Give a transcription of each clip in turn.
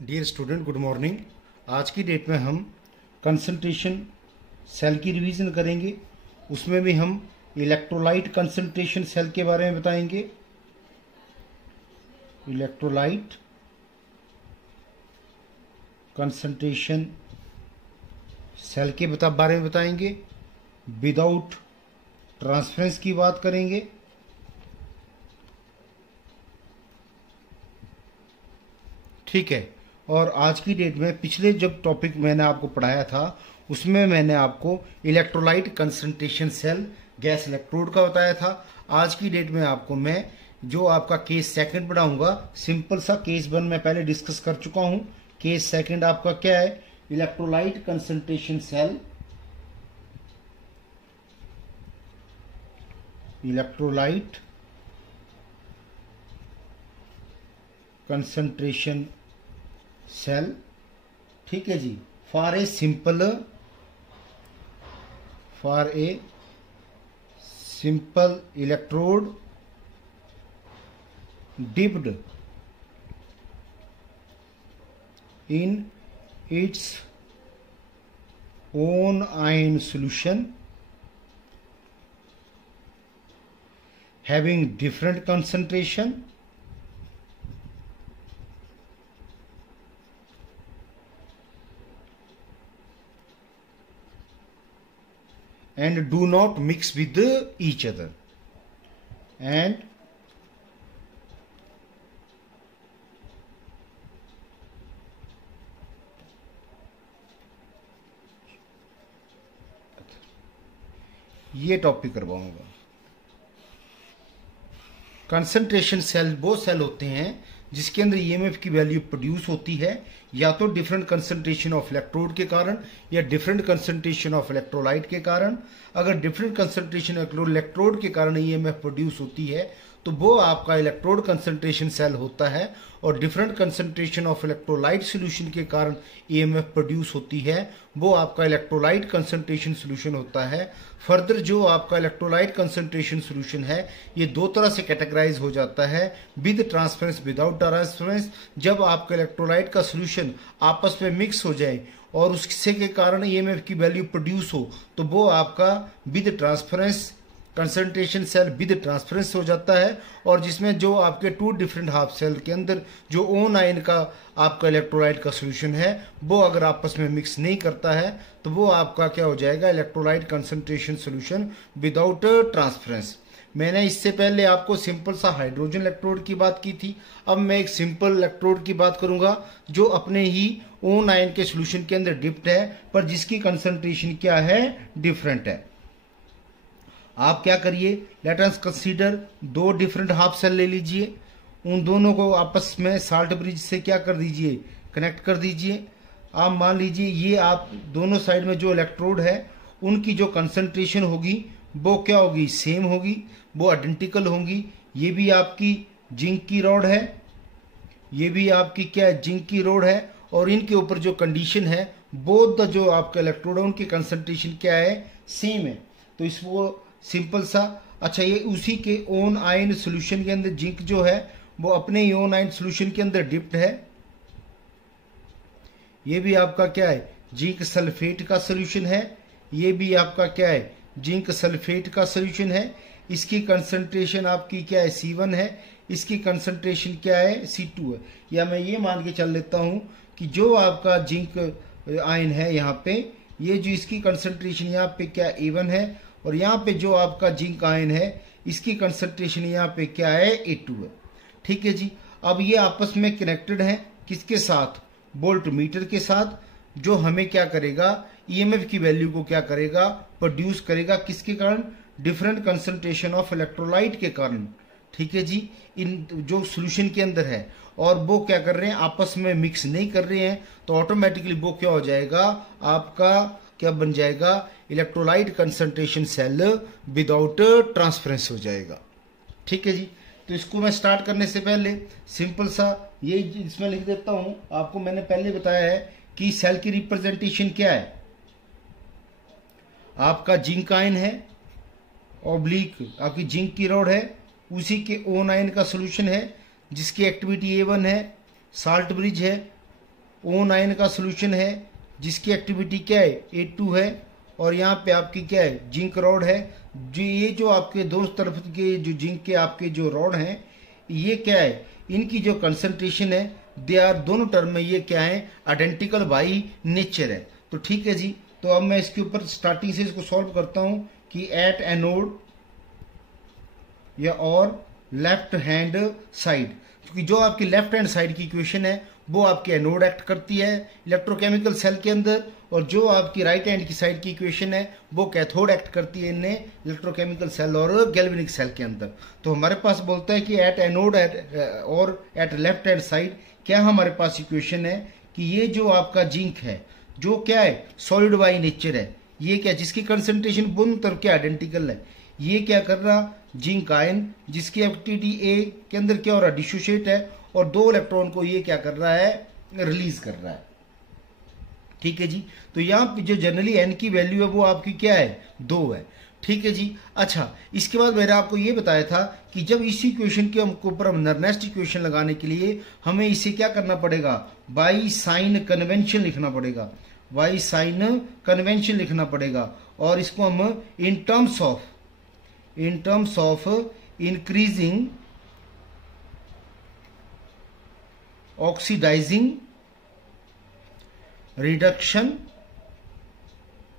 Dear student, good morning. आज की date में हम कंसंट्रेशन सेल की रिवीजन करेंगे। उसमें भी हम इलेक्ट्रोलाइट कंसंट्रेशन सेल के बारे में बताएंगे। इलेक्ट्रोलाइट कंसंट्रेशन सेल के बारे में बताएंगे। विदाउट ट्रांसफरेंस की बात करेंगे। ठीक है। और आज की डेट में पिछले जब टॉपिक मैंने आपको पढ़ाया था उसमें मैंने आपको electrolyte concentration cell gas electrode का बताया था। आज की डेट में आपको मैं जो आपका केस सेकंड पढ़ाऊंगा, सिंपल सा केस वन मैं पहले डिस्कस कर चुका हूं। केस सेकंड आपका क्या है? Electrolyte concentration cell, electrolyte concentration cell. ठीक है जी। For a simple electrode dipped in its own ion solution having different concentration and do not mix with each other and ये टॉपिक करवाऊंगा। कंसंट्रेशन सेल वो cell होते हैं जिसके अंदर ईएमएफ की वैल्यू प्रोड्यूस होती है या तो डिफरेंट कंसंट्रेशन ऑफ इलेक्ट्रोड के कारण या डिफरेंट कंसंट्रेशन ऑफ इलेक्ट्रोलाइट के कारण। अगर डिफरेंट कंसंट्रेशन इलेक्ट्रोड के कारण ईएमएफ प्रोड्यूस होती है तो वो आपका इलेक्ट्रोड कंसंट्रेशन सेल होता है, और different concentration of electrolyte solution के कारण ईएमएफ प्रोड्यूस होती है वो आपका इलेक्ट्रोलाइट कंसंट्रेशन सॉल्यूशन होता है। फर्दर जो आपका इलेक्ट्रोलाइट कंसंट्रेशन सॉल्यूशन है ये दो तरह से कैटेगराइज हो जाता है, विद ट्रांसफरेंस, विदाउट ट्रांसफरेंस। जब आपका इलेक्ट्रोलाइट का सॉल्यूशन आपस में मिक्स हो जाए और उससे के कारण ईएमएफ की वैल्यू प्रोड्यूस हो तो वो आपका with transference concentration cell with transference हो जाता है। और जिसमें जो आपके टू डिफरेंट हाफ सेल के अंदर जो ओन आयन का आपका इलेक्ट्रोलाइट का सॉल्यूशन है वो अगर आपस में मिक्स नहीं करता है तो वो आपका क्या हो जाएगा? Electrolyte concentration solution without transference. मैंने इससे पहले आपको सिंपल सा हाइड्रोजन इलेक्ट्रोड की बात की थी। अब मैं एक सिंपल इलेक्ट्रोड की बात करूंगा जो अपने ही ओन आयन के सॉल्यूशन के अंदर डिप्ट है पर जिसकी कंसंट्रेशन क्या है? डिफरेंट है। आप क्या करिए, लेट अस कंसीडर दो डिफरेंट हाफ सेल ले लीजिए, उन दोनों को आपस में साल्ट ब्रिज से क्या कर दीजिए? कनेक्ट कर दीजिए। आप मान लीजिए ये आप दोनों साइड में जो इलेक्ट्रोड है उनकी जो कंसंट्रेशन होगी वो क्या होगी? सेम होगी, वो आइडेंटिकल होंगी। ये भी आपकी जिंक की रॉड है, ये भी आपकी क्या है? जिंक की रॉड है। और इनके ऊपर जो कंडीशन है बोथ जो आपका इलेक्ट्रोड है उनकी कंसंट्रेशन क्या है? सेम है। तो इसको सिंपल सा, अच्छा ये उसी के ओन आयन सॉल्यूशन के अंदर जिंक जो है वो अपने ही ओन आयन सॉल्यूशन के अंदर डिप्ट है। ये भी आपका क्या है? जिंक सल्फेट का सॉल्यूशन है। ये भी आपका क्या है? जिंक सल्फेट का सॉल्यूशन है। इसकी कंसंट्रेशन आपकी क्या है? C1 है। इसकी कंसंट्रेशन क्या है? C2 है। या मैं ये मान के चल लेता हूं कि जो आपका जिंक आयन है यहाँ पे, ये जो इसकी कंसंट्रेशन यहाँ पे क्या A1 है और यहाँ पे जो आपका जिंक आयन है इसकी कंसंट्रेशन यहाँ पे क्या है? A2 है। ठीक है जी। अब ये आपस में कनेक्टेड है किसके साथ? वोल्ट मीटर के साथ, जो हमें क्या करेगा? ईएमएफ की वैल्यू को क्या करेगा? प्रोड्यूस करेगा। किसके कारण? डिफरेंट कंसंट्रेशन ऑफ इलेक्ट्रोलाइट के कारण। ठीक है जी। इन जो सॉल्यूशन के अंदर है और वो क्या कर रहे हैं? आपस में मिक्स नहीं कर रहे हैं तो ऑटोमेटिकली वो क्या हो जाएगा? आपका क्या बन जाएगा? Electrolyte concentration cell without transference हो जाएगा। ठीक है जी। तो इसको मैं स्टार्ट करने से पहले सिंपल सा ये इसमें लिख देता हूं। आपको मैंने पहले बताया है कि सेल की रिप्रेजेंटेशन क्या है। आपका जिंक आयन है, ऑब्लिक आपकी जिंक की रॉड है, उसी के ओन आयन का सॉल्यूशन है जिसकी एक्टिविटी A1 है, साल्ट ब्रिज है, O9 का सोल्यूशन है जिसकी एक्टिविटी क्या है A2 है, और यहाँ पे आपकी क्या है जिंक रॉड है। जो ये जो आपके दोनों तरफ के जो जिंक के आपके जो रॉड हैं ये क्या है, इनकी जो कंसंट्रेशन है दे आर दोनों टर्म में ये क्या है आइडेंटिकल बाई नेचर है। तो ठीक है जी, तो अब मैं इसके ऊपर स्टार्टिंग से इसको सॉल्व करता हूं कि एट एनोड या और लेफ्ट हैंड साइड, क्योंकि जो आपकी लेफ्ट हैंड साइड की इक्वेशन है वो आपकी एनोड एक्ट करती है इलेक्ट्रोकेमिकल सेल के अंदर, और जो आपकी राइट हैंड की साइड की इक्वेशन है वो कैथोड एक्ट करती है इन्हें इलेक्ट्रोकेमिकल सेल और गैल्वेनिक सेल के अंदर। तो हमारे पास बोलता है कि एट एनोड और एट लेफ्ट हैंड साइड क्या हमारे पास इक्वेशन है कि ये जो आपका जिंक है जो क्या है सॉलिड बाई नेचर है, ये क्या जिसकी कंसंट्रेशन दोनों तरफ के आइडेंटिकल है, ये क्या कर रहा जिंक आयन जिसकी एक्टिविटी ए के अंदर क्या हो रहा है डिसोशिएट है, और 2 इलेक्ट्रॉन को ये क्या कर रहा है रिलीज कर रहा है। ठीक है जी, तो यहाँ पे जो जनरली एन की वैल्यू है वो आपकी क्या है 2 है। ठीक है जी, अच्छा इसके बाद मैंने आपको ये बताया था कि जब इसी इक्वेशन के ऊपर हम नर्नेस्ट इक्वेशन लगाने के लिए हमें इसे क्या करना पड़ेगा बाई साइन कन्वेंशन लिखना पड़ेगा, बाई साइन कन्वेंशन लिखना पड़ेगा, और इसको हम in terms of increasing oxidising reduction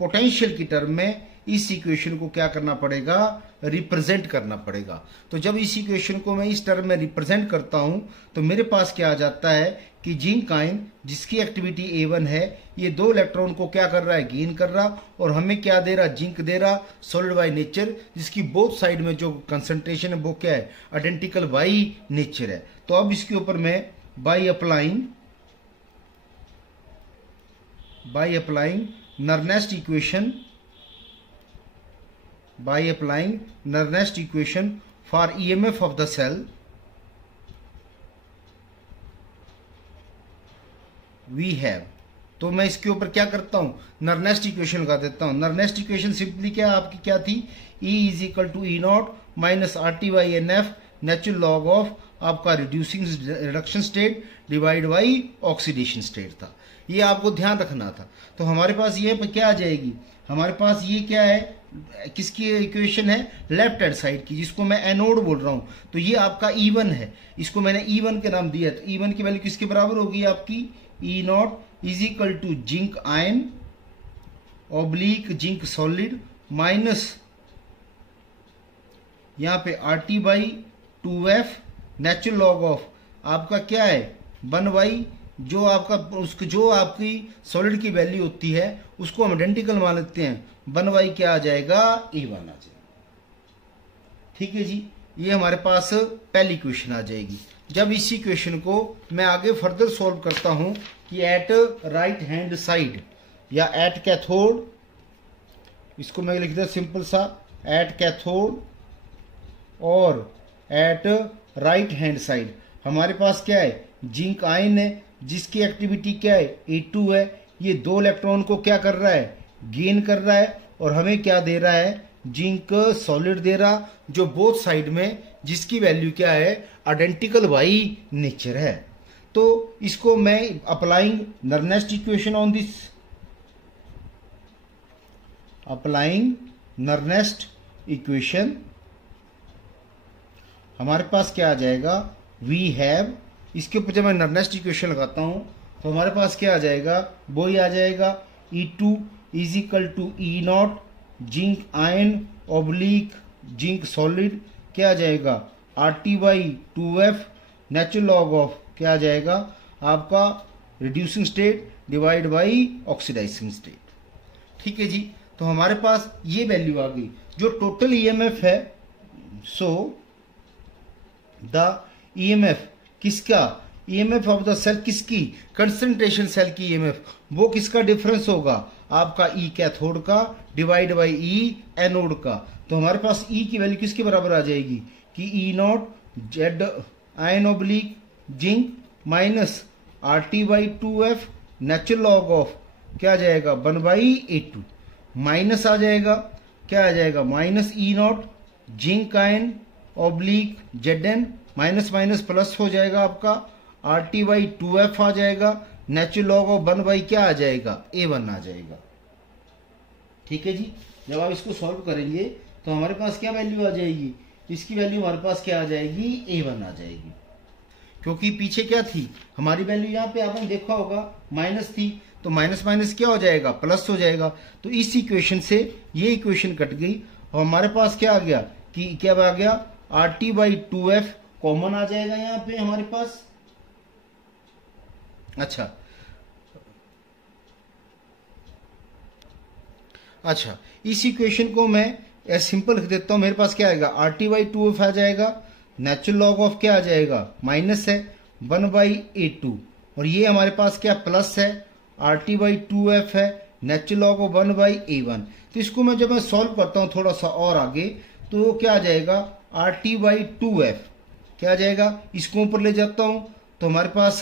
potential की टर्म में इस इक्वेशन को क्या करना पड़ेगा रिप्रेजेंट करना पड़ेगा। तो जब इस इक्वेशन को मैं इस टर्म में रिप्रेजेंट करता हूं तो मेरे पास क्या आ जाता है कि जिंक आयन जिसकी एक्टिविटी A1 है ये 2 इलेक्ट्रॉन को क्या कर रहा है गेन कर रहा, और हमें क्या दे रहा जिंक दे रहा सॉलिड बाई नेचर जिसकी बोथ साइड में जो कंसंट्रेशन है वो क्या है आइडेंटिकल बाई नेचर है। तो अब इसके ऊपर मैं by applying Nernst equation for EMF of the cell we have, तो मैं इसके ऊपर क्या करता हूं नर्नेस्ट इक्वेशन लगा देता हूं। नर्नेस्ट इक्वेशन सिंपली क्या आपकी क्या थी E is equal to E0 minus RT by NF natural log of आपका reduction state divide by oxidation state था, ये आपको ध्यान रखना था। तो हमारे पास ये क्या आ जाएगी, हमारे पास ये क्या है किसकी इक्वेशन है लेफ्ट हैंड साइड की जिसको मैं एनोड बोल रहा हूं, तो ये आपका E1 है, इसको मैंने E1 के नाम दिया। तो E1 की वैल्यू किसके बराबर होगी आपकी E0 is equal to zinc ion oblique zinc solid minus यहां पे RT by 2F natural log of आपका क्या है 1 जो आपका उसको जो आपकी सॉलिड की वैल्यू होती है उसको हम आइडेंटिकल मान लेते हैं 1 क्या आ जाएगा A1 आ जाएगा। ठीक है जी, ये हमारे पास पहली इक्वेशन आ जाएगी। जब इसी इक्वेशन को मैं आगे फर्दर सॉल्व करता हूं कि एट राइट हैंड साइड या एट कैथोड, इसको मैं लिख दिया सिंपल सा एट कैथोड और एट राइट हैंड साइड हमारे पास क्या है जिंक आयन है जिसकी एक्टिविटी क्या है A2 है, ये 2 इलेक्ट्रॉन को क्या कर रहा है गेन कर रहा है, और हमें क्या दे रहा है जिंक सॉलिड दे रहा जो बोथ साइड में जिसकी वैल्यू क्या है आइडेंटिकल बाई नेचर है। तो इसको मैं applying Nernst equation on this, applying Nernst equation हमारे पास क्या आ जाएगा वी हैव, इसके ऊपर जब मैं नर्नेस्ट इक्वेशन लगाता हूं तो हमारे पास क्या आ जाएगा वो ही आ जाएगा E2 is equal to E0 zinc ion oblique zinc solid क्या आ जाएगा RT by 2F natural log of क्या आ जाएगा आपका reducing state divide by oxidising state. ठीक है जी, तो हमारे पास ये वैल्यू आ गई जो टोटल EMF है। सो द EMF किसका EMF ऑफ द सेल किसकी कंसंट्रेशन सेल की EMF वो किसका डिफरेंस होगा आपका E कैथोड का डिवाइड बाई E एनोड का। तो हमारे पास E की वैल्यू किसके बराबर आ जाएगी कि E0 Z ion oblique zinc minus RT by 2F natural log of क्या आ जाएगा 1/A2 माइनस आ जाएगा क्या आ जाएगा minus E0 zinc ion oblique Zn minus minus plus हो जाएगा आपका RT बाई 2F आ जाएगा नेचुरल लॉग ऑफ 1 क्या आ जाएगा, A1 आ जाएगा। ठीक है जी। जब आप इसको सॉल्व करेंगे तो हमारे पास क्या वैल्यू आ जाएगी, इसकी वैल्यू हमारे पास क्या आ जाएगी, A1 आ जाएगी। क्योंकि पीछे क्या थी हमारी वैल्यू, यहाँ पे आपने देखा होगा माइनस थी, तो माइनस माइनस क्या हो जाएगा, प्लस हो जाएगा। तो इस इक्वेशन से ये इक्वेशन कट गई और हमारे पास क्या आ गया कि क्या आ गया, RT/2F कॉमन आ जाएगा यहाँ पे हमारे पास। अच्छा, इस इक्वेशन को मैं सिंपल लिख देता हूं। मेरे पास क्या आएगा, RT/2F आ जाएगा, नेचुरल लॉग ऑफ क्या आ जाएगा, माइनस है 1/A2, और ये हमारे पास क्या प्लस है, RT/2F है, नेचुरल लॉग ऑफ 1/A1। तो इसको मैं जब मैं सॉल्व करता हूं थोड़ा सा और आगे, तो क्या आ जाएगा, RT/2F क्या आ जाएगा, इसको ऊपर ले जाता हूं तो हमारे पास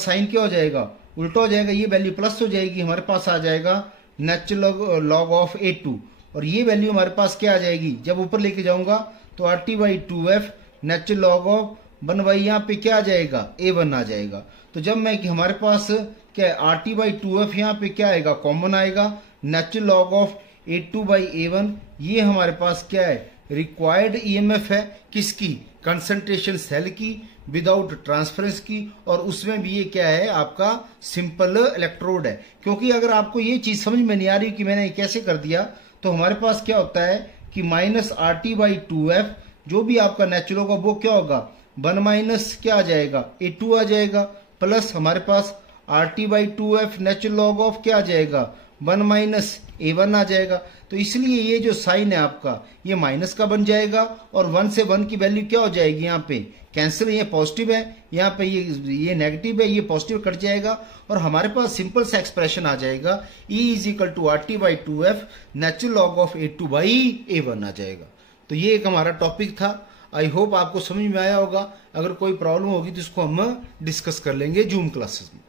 साइन क्या हो जाएगा, उल्टा हो जाएगा, ये वैल्यू प्लस हो जाएगी, हमारे पास आ जाएगा नेचुरल लॉग ऑफ A2, और ये वैल्यू हमारे पास क्या आ जाएगी, जब ऊपर लेके जाऊंगा तो RT/2F नेचुरल लॉग ऑफ 1 यहाँ पे क्या आ जाएगा, A1 आ जाएगा। तो जब मैं कि हमारे पास क्या है, RT/2F यहाँ पे क्या आएगा, कॉमन आएगा, नेचुरल लॉग ऑफ A2/A1, ये हमारे पास क्या है, रिक्वायर्ड EMF है, किसकी, कंसंट्रेशन सेल की विदाउट ट्रांसफरेंस की, और उसमें भी ये क्या है आपका सिंपल इलेक्ट्रोड है। क्योंकि अगर आपको ये चीज समझ में नहीं आ रही कि मैंने कैसे कर दिया, तो हमारे पास क्या होता है कि माइनस RT/2F जो भी आपका नेचुरल होगा वो क्या होगा, 1 माइनस क्या आ जाएगा, A2 आ जाएगा, प्लस हमारे पास RT/2F नेचुरल लॉग ऑफ क्या आ जाएगा, 1 माइनस A1 आ जाएगा। तो इसलिए ये जो साइन है आपका ये माइनस का बन जाएगा, और 1 से 1 की वैल्यू क्या हो जाएगी, यहाँ पे कैंसिल, ये पॉजिटिव है, यहाँ पे ये नेगेटिव है, ये पॉजिटिव कट जाएगा, और हमारे पास सिंपल सा एक्सप्रेशन आ जाएगा, E = RT/2F natural log of A2/A1 आ जाएगा। तो ये एक हमारा टॉपिक था। आई होप आपको समझ में आया होगा। अगर कोई प्रॉब्लम होगी तो इसको हम डिस्कस कर लेंगे जूम क्लासेस में।